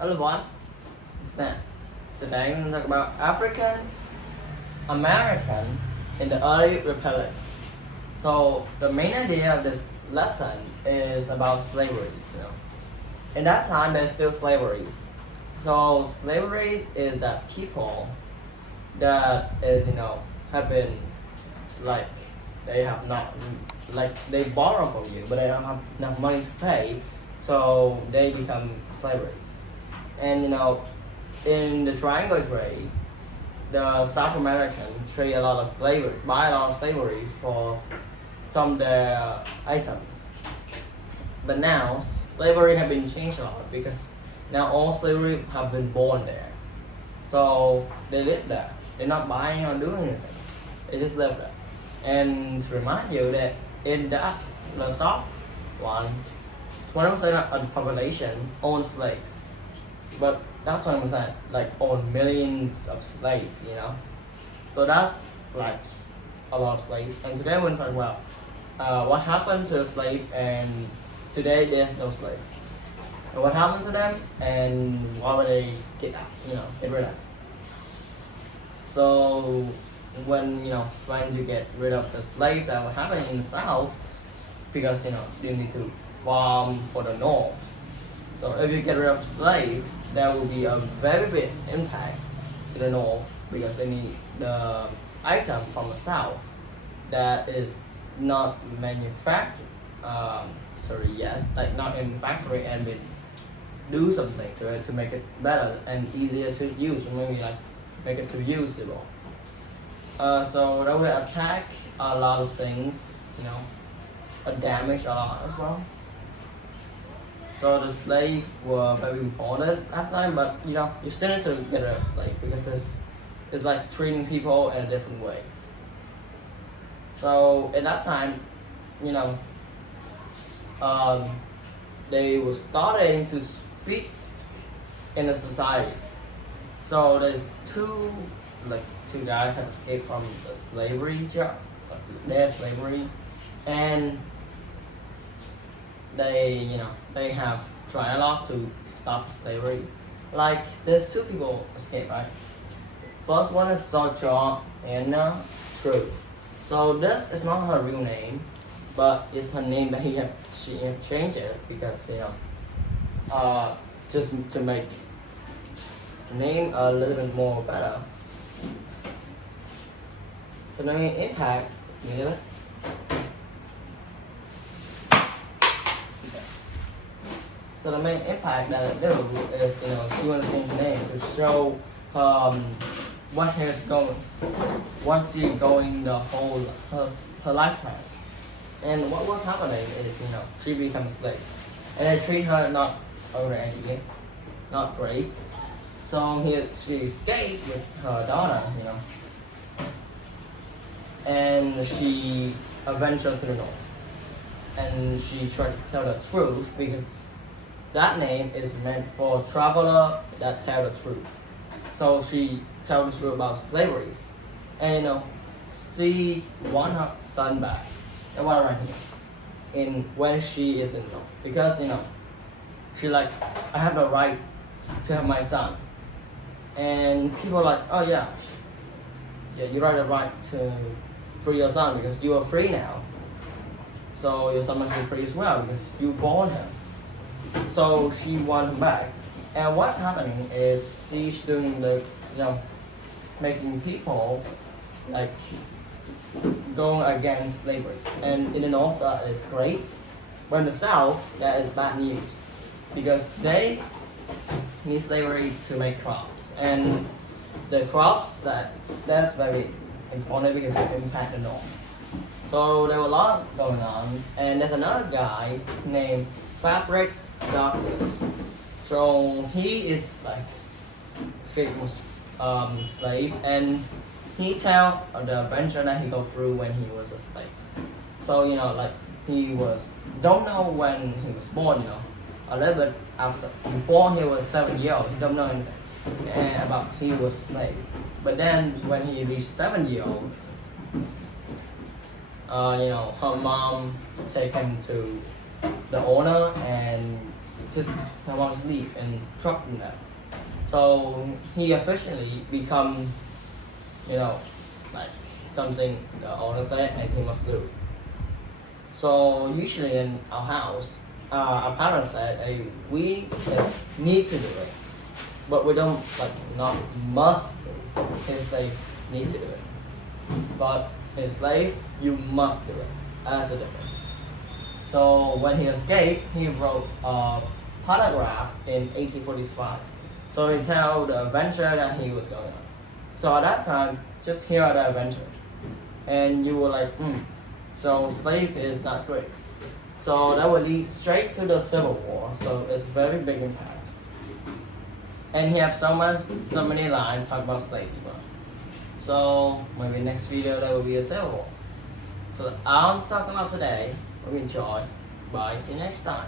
Hello everyone, it's Dan. Today I'm going to talk about African American in the early republic. So the main idea of this lesson is about slavery. In that time there's still slaveries. So slavery is that people that is have been like they have not like they borrow from you but they don't have enough money to pay, so they become slaveries. And in the triangle trade, the South American trade a lot of slavery, buy a lot of slavery for some of their items. But now slavery have been changed a lot because now all slavery have been born there. So they live there. They're not buying or doing anything. They just live there. And to remind you that in the South one, 20% of the population own slave. But that 20% like own millions of slaves. So that's like a lot of slaves. And today we're going to talk about what happened to the slave, and today there's no slave. And what happened to them and why would they get rid of. So when trying to get rid of the slave that was happening in the South, because you need to farm for the North. So if you get rid of slave, there will be a very big impact to the North because they need the item from the South that is not manufactured yet, like not in factory, and we do something to it to make it better and easier to use, or maybe like make it to usable. So that will attack a lot of things, damage a lot as well. So the slaves were very important at that time, but you still need to get rid of slaves because it's like treating people in a different way. So at that time, they were starting to speak in the society. So there's two guys have escaped from the slavery job, their slavery, and they have tried a lot to stop slavery. Like there's two people escape, right? First one is Sojourner Truth. So this is not her real name, but it's her name that she have changed it because just to make the name a little bit more better. So the main impact, So the main impact that it do is, she want to change the name to show what she going the whole her lifetime. And what was happening is, she became a slave, and they treat her not already, not great. So she escaped with her daughter, and she adventured to the north, and she tried to tell the truth because that name is meant for traveler that tell the truth. So she tells the truth about slaveries, and she want her son back. And why right here? When she is in love, because she like, I have the right to have my son, and people are like, oh yeah, you have the right to free your son because you are free now. So your son must be free as well because you born him. So she wants him back, and what's happening is she's doing the making people like going against slavery. And in the north that is great, but in the south that is bad news because they need slavery to make crops, and the crops that's very important because it impact the north. So there were a lot going on, and there's another guy named Frederick Douglass. So he is like famous slave, and he tell the adventure that he go through when he was a slave. So like he was don't know when he was born, a little bit after, before he was 7 years old, he don't know anything about he was slave. But then when he reached 7 years old, her mom take him to the owner and just wants to leave and drop them. So he officially become, like something the owner said and he must do. So usually in our house, our parents said, hey, we need to do it, but we don't not must do. In slave, need to do it, but in slave, you must do it. That's the difference. So when he escaped, he wrote a paragraph in 1845. So he tell the adventure that he was going on. So at that time, just hear the adventure, and you were like, so slave is not great. So that would lead straight to the Civil War. So it's very big impact. And he has so many lines talk about slaves as well. So maybe next video there will be a Civil War. So I'm talking about today. Hope you enjoy. Bye. See you next time.